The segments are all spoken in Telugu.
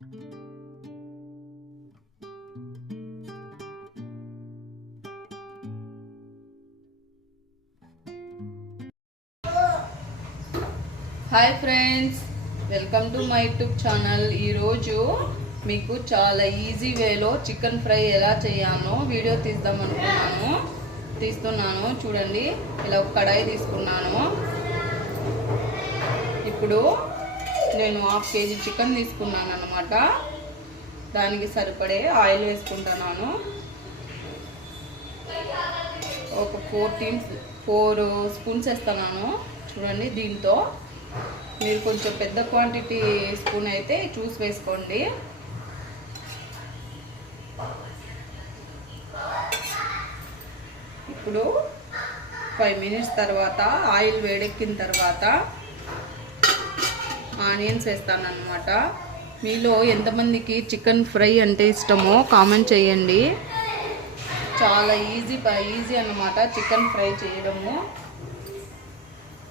Hi friends welcome to my YouTube channel ఈరోజు మీకు చాలా ఈజీ వేలో చికెన్ ఫ్రై ఎలా చేయాలో వీడియో తీద్దాం అనుకున్నాను. తీస్తున్నాను చూడండి. ఇలా ఒక కడాయి తీసుకున్నాను. ఇప్పుడు నేను హాఫ్ కేజీ చికెన్ తీసుకున్నాను అనమాట దానికి సరిపడే ఆయిల్ వేసుకుంటున్నాను. ఒక ఫోర్ టీన్స్ ఫోర్ స్పూన్స్ వేస్తున్నాను. చూడండి దీంతో. మీరు కొంచెం పెద్ద క్వాంటిటీ స్పూన్ అయితే చూసి వేసుకోండి. ఇప్పుడు ఫైవ్ మినిట్స్ తర్వాత ఆయిల్ వేడెక్కిన తర్వాత ఆనియన్స్ వేస్తాను అనమాట మీలో ఎంతమందికి చికెన్ ఫ్రై అంటే ఇష్టమో కామెంట్ చేయండి. చాలా ఈజీ ఈజీ అన్నమాట చికెన్ ఫ్రై చేయడము.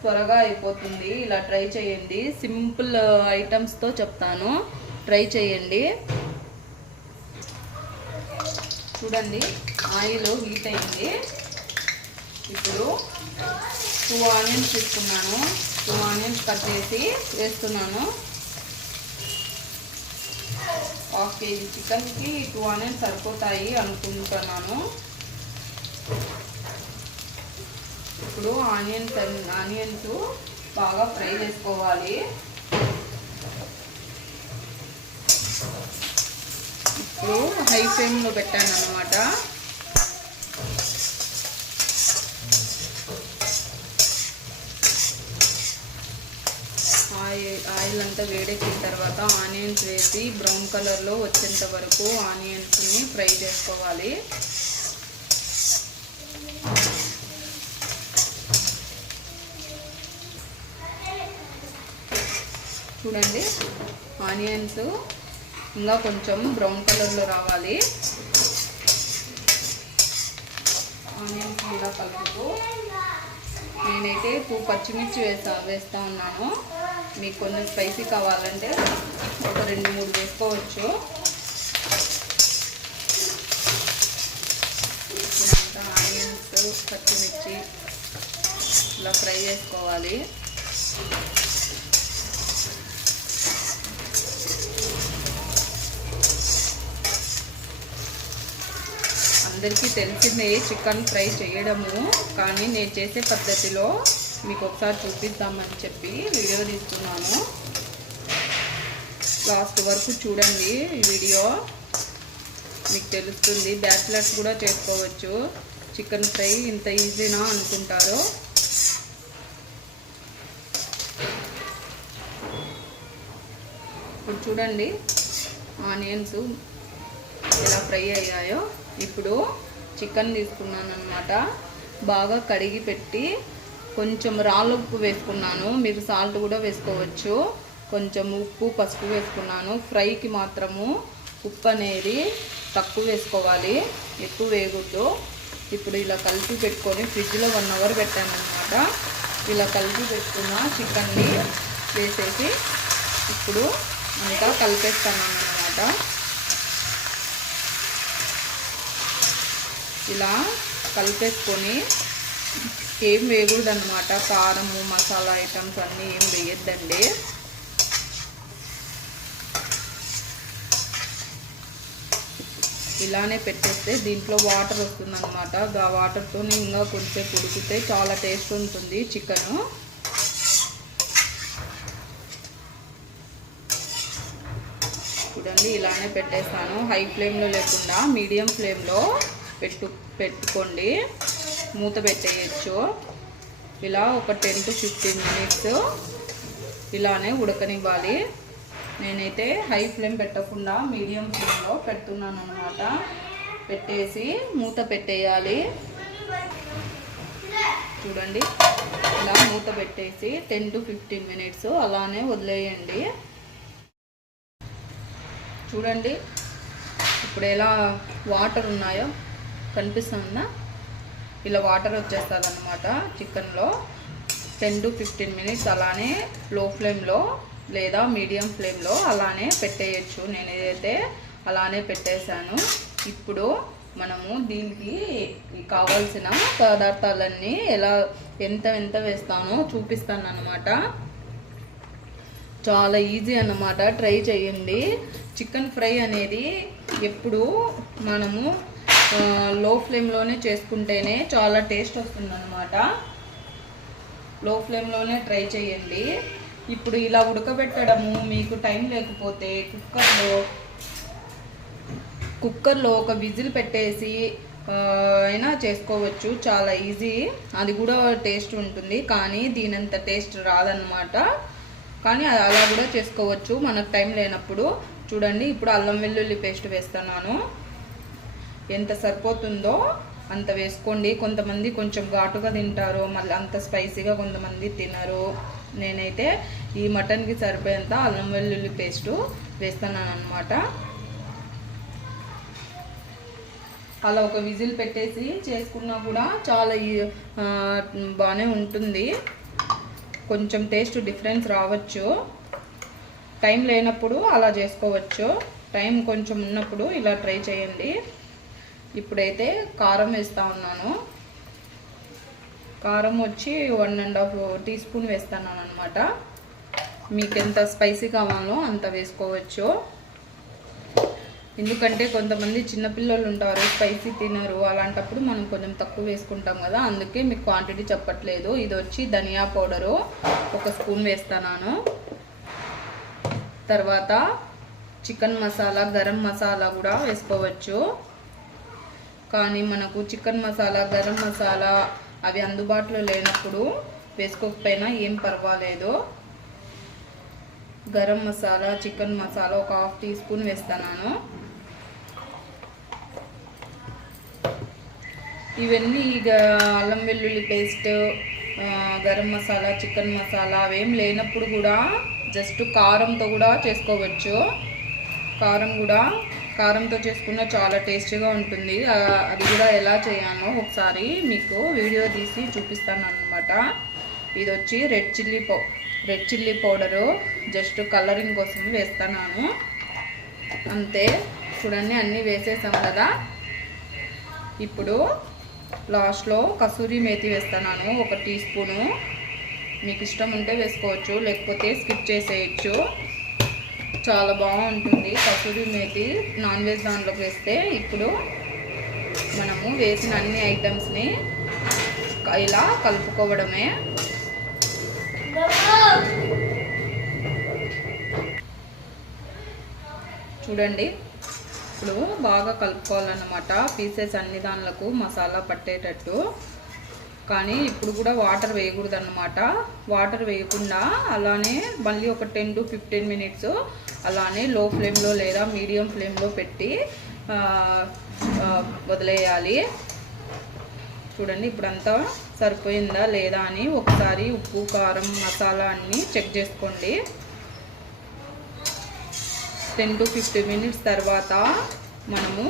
త్వరగా అయిపోతుంది. ఇలా ట్రై చేయండి. సింపుల్ ఐటమ్స్తో చెప్తాను. ట్రై చేయండి. చూడండి ఆయిల్ హీట్ అయింది. ఇప్పుడు టూ ఆనియన్స్ తీసుకున్నాను. టూ ఆనియన్స్ కట్ చేసి వేస్తున్నాను. హాఫ్ కేజీ చికెన్కి టూ ఆనియన్స్ సరిపోతాయి అనుకుంటున్నాను. ఇప్పుడు ఆనియన్స్ ఆనియన్స్ బాగా ఫ్రై చేసుకోవాలి. ఇప్పుడు హై ఫ్లేమ్లో పెట్టాను అనమాట ఆయిల్ ఆయిల్ అంతా వేడెక్కిన తర్వాత ఆనియన్స్ వేసి బ్రౌన్ కలర్లో వచ్చేంత వరకు ఆనియన్స్ని ఫ్రై చేసుకోవాలి. చూడండి ఆనియన్స్ ఇంకా కొంచెం బ్రౌన్ కలర్లో రావాలి. ఆనియన్స్ కూడా కలుపుతూ నేనైతే టూ పచ్చిమిర్చి వేస్తా వేస్తూ ఉన్నాను. మీకు కొంచెం స్పైసీ కావాలంటే ఒక రెండు మూడు వేసుకోవచ్చు. ఆనియన్స్ పచ్చిమిర్చి ఇలా ఫ్రై చేసుకోవాలి. అందరికీ తెలిసిందే చికెన్ ఫ్రై చేయడము కానీ నేను చేసే పద్ధతిలో మీకు ఒకసారి చూపిద్దామని చెప్పి వీడియో తీస్తున్నాను. లాస్ట్ వరకు చూడండి ఈ వీడియో. మీకు తెలుస్తుంది బ్యాచిలర్స్ కూడా చేసుకోవచ్చు. చికెన్ ఫ్రై ఇంత ఈజీనా అనుకుంటారు. ఇప్పుడు చూడండి ఆనియన్స్ ఎలా ఫ్రై అయ్యాయో. ఇప్పుడు చికెన్ తీసుకున్నాను అనమాట బాగా కడిగి పెట్టి కొంచెం రాళ్ళు ఉప్పు వేసుకున్నాను. మీరు సాల్ట్ కూడా వేసుకోవచ్చు. కొంచెం ఉప్పు పసుపు వేసుకున్నాను. ఫ్రైకి మాత్రము ఉప్పు అనేది తక్కువ వేసుకోవాలి. ఎక్కువ వేయకూడదు. ఇప్పుడు ఇలా కలిపి పెట్టుకొని ఫ్రిడ్జ్లో వన్ అవర్ పెట్టాను అనమాట ఇలా కలిపి పెట్టుకున్న చికెన్ని వేసేసి ఇప్పుడు అంతా కలిపేస్తాను అనమాట ఇలా కలిపేసుకొని ఏం వేయకూడదు అనమాట కారము మసాలా ఐటమ్స్ అన్నీ ఏం వేయొద్దండి. ఇలానే పెట్టేస్తే దీంట్లో వాటర్ వస్తుందన్నమాట. ఆ వాటర్తో ఇంకా కొంచెం ఉడికితే చాలా టేస్ట్ ఉంటుంది చికెను. చూడండి ఇలానే పెట్టేస్తాను. హై ఫ్లేమ్లో లేకుండా మీడియం ఫ్లేమ్లో పెట్టు పెట్టుకోండి. మూత పెట్టేయచ్చు. ఇలా ఒక టెన్ టు ఫిఫ్టీన్ మినిట్స్ ఇలానే ఉడకనివ్వాలి. నేనైతే హై ఫ్లేమ్ పెట్టకుండా మీడియం ఫ్లేమ్లో పెడుతున్నాను అనమాట పెట్టేసి మూత పెట్టేయాలి. చూడండి. ఇలా మూత పెట్టేసి టెన్ టు ఫిఫ్టీన్ మినిట్స్ అలానే వదిలేయండి. చూడండి. ఇప్పుడు ఎలా వాటర్ ఉన్నాయో కనిపిస్తుందా? ఇలా వాటర్ వచ్చేస్తుంది అనమాట చికెన్లో. టెన్ టు ఫిఫ్టీన్ మినిట్స్ అలానే లో ఫ్లేమ్లో లేదా మీడియం ఫ్లేమ్లో అలానే పెట్టేయచ్చు. నేను ఏదైతే అలానే పెట్టేశాను. ఇప్పుడు మనము దీనికి కావాల్సిన పదార్థాలన్నీ ఎలా ఎంత ఎంత వేస్తానో చూపిస్తాను అనమాట చాలా ఈజీ అన్నమాట. ట్రై చేయండి. చికెన్ ఫ్రై అనేది ఎప్పుడు మనము లో ఫ్లేమ్లోనే చేసుకుంటేనే చాలా టేస్ట్ వస్తుందన్నమాట. లో ఫ్లేమ్లోనే ట్రై చేయండి. ఇప్పుడు ఇలా ఉడకబెట్టడము మీకు టైం లేకపోతే కుక్కర్లో కుక్కర్లో ఒక విజిల్ పెట్టేసి అయినా చేసుకోవచ్చు. చాలా ఈజీ. అది కూడా టేస్ట్ ఉంటుంది కానీ దీనంత టేస్ట్ రాదన్నమాట. కానీ అది అలా కూడా చేసుకోవచ్చు. మనకు టైం లేనప్పుడు. చూడండి ఇప్పుడు అల్లం వెల్లుల్లి పేస్ట్ వేస్తున్నాను. ఎంత సరిపోతుందో అంత వేసుకోండి. కొంతమంది కొంచెం ఘాటుగా తింటారు మళ్ళీ అంత స్పైసీగా కొంతమంది తినరు. నేనైతే ఈ మటన్కి సరిపోయేంత అల్లం వెల్లుల్లి పేస్టు వేస్తున్నాను అనమాట అలా ఒక విజిల్ పెట్టేసి చేసుకున్నా కూడా చాలా బాగానే ఉంటుంది. కొంచెం టేస్ట్ డిఫరెన్స్ రావచ్చు. టైం లేనప్పుడు అలా చేసుకోవచ్చు. టైం కొంచెం ఉన్నప్పుడు ఇలా ట్రై చేయండి. ఇప్పుడైతే కారం వేస్తూ ఉన్నాను. కారం వచ్చి one and half teaspoon వేస్తాను అనమాట మీకు ఎంత స్పైసీ కావాలో అంత వేసుకోవచ్చు. ఎందుకంటే కొంతమంది చిన్నపిల్లలు ఉంటారు స్పైసీ తినరు. అలాంటప్పుడు మనం కొంచెం తక్కువ వేసుకుంటాం కదా అందుకే మీకు క్వాంటిటీ చెప్పట్లేదు. ఇది వచ్చి ధనియా పౌడరు ఒక స్పూన్ వేస్తున్నాను తర్వాత చికెన్ మసాలా గరం మసాలా కూడా వేసుకోవచ్చు. కానీ మనకు చికెన్ మసాలా గరం మసాలా అవి అందుబాటులో లేనప్పుడు వేసుకోకపోయినా ఏం పర్వాలేదు. గరం మసాలా చికెన్ మసాలా ఒక హాఫ్ టీ స్పూన్ వేస్తున్నాను ఇవన్నీ ఇక అల్లం వెల్లుల్లి పేస్ట్ గరం మసాలా చికెన్ మసాలా అవేం లేనప్పుడు కూడా జస్ట్ కారంతో కూడా చేసుకోవచ్చు. కారం కూడా కారంతో చేసుకున్న చాలా టేస్టీగా ఉంటుంది. అది కూడా ఎలా చేయాలో ఒకసారి మీకు వీడియో తీసి చూపిస్తాను అనమాట ఇది వచ్చి red chilli pow red chilli powder. Just colouring కోసం వేస్తున్నాను అంతే. చూడండి అన్నీ వేసేసాం కదా. ఇప్పుడు లాస్ట్లో కసూరి మేతి వేస్తున్నాను ఒక టీ స్పూను. మీకు ఇష్టం ఉంటే వేసుకోవచ్చు లేకపోతే స్కిప్ చేసేయచ్చు. చాలా బాగుంటుంది. కసూరి మేతి నాన్ వెజ్ దాంట్లోకి వేస్తే ఇప్పుడు మనము వేసిన అన్ని ఐటమ్స్ని ఇలా కలుపుకోవడమే. చూడండి. ఇప్పుడు బాగా కలుపుకోవాలన్నమాట. పీసెస్ అన్ని దానిలకు మసాలా పట్టేటట్టు. కానీ ఇప్పుడు కూడా వాటర్ వేయకూడదు అనమాట వాటర్ వేయకుండా అలానే మళ్ళీ ఒక టెన్ టు ఫిఫ్టీన్ మినిట్స్ అలానే లో ఫ్లేమ్లో లేదా మీడియం ఫ్లేమ్లో పెట్టి వదిలేయాలి. చూడండి ఇప్పుడంతా సరిపోయిందా లేదా అని ఒకసారి ఉప్పు కారం మసాలా అన్నీ చెక్ చేసుకోండి. టెన్ టు ఫిఫ్టీన్ మినిట్స్ తర్వాత మనము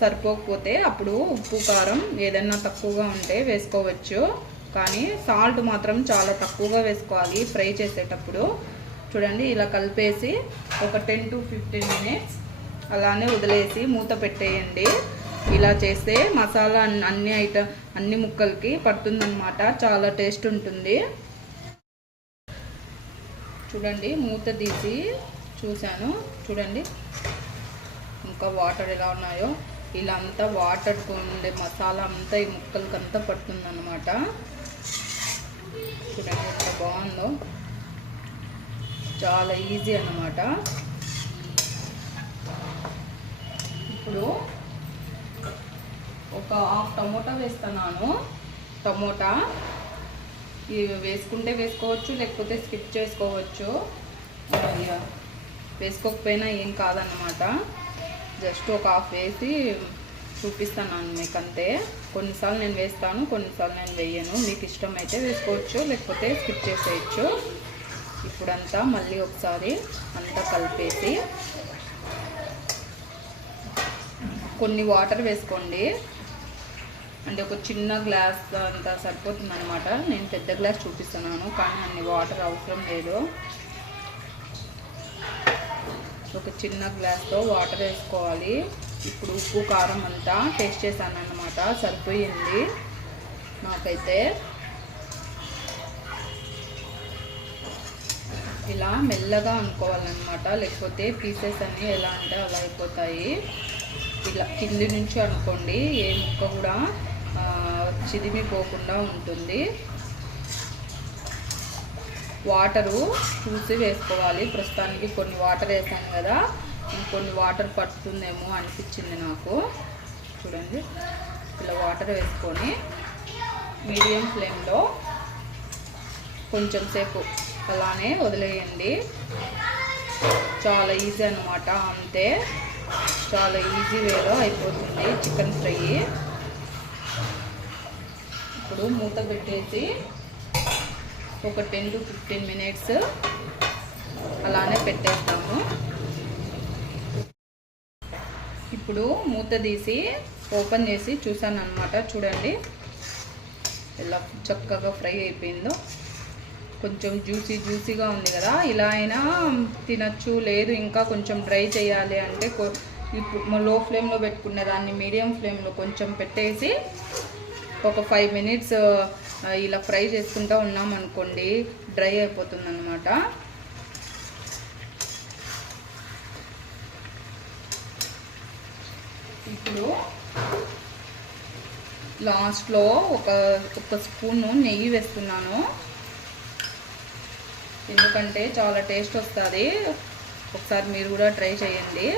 సరిపోకపోతే అప్పుడు ఉప్పు కారం ఏదైనా తక్కువగా ఉంటే వేసుకోవచ్చు. కానీ సాల్ట్ మాత్రం చాలా తక్కువగా వేసుకోవాలి ఫ్రై చేసేటప్పుడు. చూడండి ఇలా కలిపేసి ఒక టెన్ టు ఫిఫ్టీన్ మినిట్స్ అలానే వదిలేసి మూత పెట్టేయండి. ఇలా చేస్తే మసాలా అన్ని- అన్ని ఐటమ్ అన్ని ముక్కలకి పడుతుందన్నమాట. చాలా టేస్ట్ ఉంటుంది. చూడండి మూత తీసి చూశాను. చూడండి ఇంకా వాటర్ ఎలా ఉన్నాయో. ఇలా అంతా వాటర్ ఉండే మసాలా అంతా ఈ ముక్కలకి అంతా పడుతుందన్నమాట చూడండి ఎంత బాగుందో. చాలా ఈజీ అన్నమాట. ఇప్పుడు ఒక హాఫ్ టమోటా వేస్తున్నాను టమోటా ఇవి వేసుకుంటే వేసుకోవచ్చు లేకపోతే స్కిప్ చేసుకోవచ్చు. ఇక వేసుకోకపోయినా ఏం కాదన్నమాట. జస్ట్ ఒక హాఫ్ వేసి చూపిస్తాను మీకు అంతే కొన్నిసార్లు నేను వేస్తాను కొన్నిసార్లు నేను వేయను. మీకు ఇష్టం అయితే వేసుకోవచ్చు లేకపోతే స్కిప్ చేసేయచ్చు. ఇప్పుడంతా మళ్ళీ ఒకసారి అంతా కలిపేసి కొన్ని వాటర్ వేసుకోండి. అంటే ఒక చిన్న గ్లాస్ అంతా సరిపోతుంది అనమాట నేను పెద్ద గ్లాస్ చూపిస్తున్నాను కానీ అన్ని వాటర్ అవసరం లేదు. ఒక చిన్న గ్లాస్తో వాటర్ వేసుకోవాలి. ఇప్పుడు ఉప్పు కారం అంతా టేస్ట్ చేశాను అనమాట సరిపోయింది నాకైతే. ఇలా మెల్లగా అనుకోవాలన్నమాట. లేకపోతే పీసెస్ అన్నీ ఎలా అంటే అలా అయిపోతాయి. ఇలా కింది నుంచి అనుకోండి ఏ ముక్క కూడా చిదిమిపోకుండా ఉంటుంది. వాటరు చూసి వేసుకోవాలి. ప్రస్తుతానికి కొన్ని వాటర్ వేసాను కదా ఇంకొన్ని వాటర్ పడుతుందేమో అనిపించింది నాకు. చూడండి ఇలా వాటర్ వేసుకొని మీడియం ఫ్లేమ్లో కొంచెం సేపు అలానే వదిలేయండి. చాలా ఈజీ అనమాట అంతే. చాలా ఈజీ వేలో అయిపోతుంది చికెన్ ఫ్రై. ఇప్పుడు మూత పెట్టేసి ఒక టెన్ టు ఫిఫ్టీన్ మినిట్స్ అలానే పెట్టేస్తాము. ఇప్పుడు మూత తీసి ఓపెన్ చేసి చూసాను అనమాట చూడండి. ఎలా చక్కగా ఫ్రై అయిపోయిందో. కొంచెం జ్యూసీ జ్యూసీగా ఉంది కదా ఇలా అయినా తినచ్చు లేదు ఇంకా కొంచెం డ్రై చేయాలి అంటే ఇప్పుడు లో ఫ్లేమ్లో పెట్టుకున్న దాన్ని మీడియం ఫ్లేమ్లో కొంచెం పెట్టేసి ఒక ఫైవ్ మినిట్స్ ఇలా ఫ్రై చేసుకుంటూ ఉన్నామనుకోండి డ్రై అయిపోతుంది అనమాట ఇప్పుడు లాస్ట్లో ఒక ఒక స్పూను నెయ్యి వేస్తున్నాను. ఎందుకంటే చాలా టేస్ట్ వస్తుంది. ఒకసారి మీరు కూడా ట్రై చేయండి.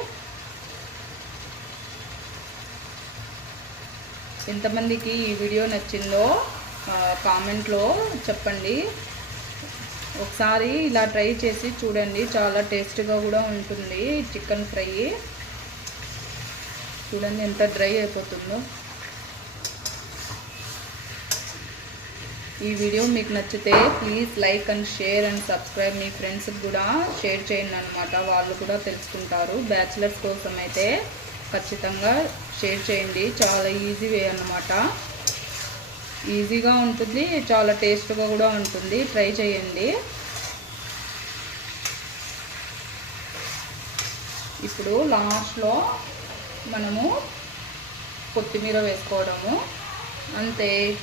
ఎంతమందికి ఈ వీడియో నచ్చిందో కామెంట్లో చెప్పండి. ఒకసారి ఇలా ట్రై చేసి చూడండి. చాలా టేస్ట్గా కూడా ఉంటుంది చికెన్ ఫ్రై. చూడండి ఎంత డ్రై అయిపోతుందో. ఈ వీడియో మీకు నచ్చితే please like and share and subscribe. మీ ఫ్రెండ్స్కి కూడా షేర్ చేయండి అనమాట వాళ్ళు కూడా తెలుసుకుంటారు. బ్యాచిలర్స్ కోసం అయితే ఖచ్చితంగా షేర్ చేయండి. చాలా ఈజీ వే అన్నమాట. ఈజీగా ఉంటుంది చాలా టేస్ట్గా కూడా ఉంటుంది. ట్రై చేయండి. ఇప్పుడు లాస్ట్లో మనము కొత్తిమీర వేసుకోవడము. అంతే.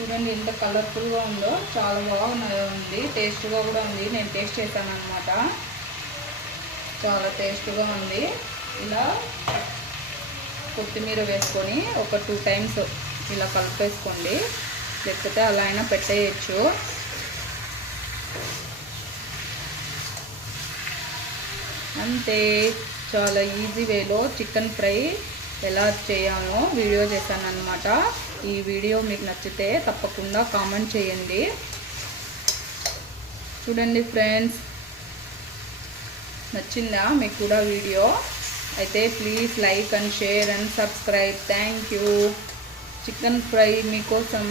చూడండి ఎంత కలర్ఫుల్గా ఉందో చాలా బాగున్నది ఉంది టేస్ట్గా కూడా ఉంది. నేను టేస్ట్ చేశాను అనమాట చాలా టేస్ట్గా ఉంది. ఇలా కొత్తిమీర వేసుకొని ఒక టూ టైమ్స్ ఇలా కలిపేసుకోండి. లేకపోతే అలా అయినా పెట్టేయచ్చు. అంతే. చాలా ఈజీ వేలో చికెన్ ఫ్రై ఎలా చేయాలో వీడియో చేశాను అనమాట ఈ వీడియో మీకు నచ్చితే తప్పకుండా కామెంట్ చేయండి. చూడండి ఫ్రెండ్స్ నచ్చిందా మీకు కూడా వీడియో? అయితే please like and share and subscribe thank you chicken fry మీకోసం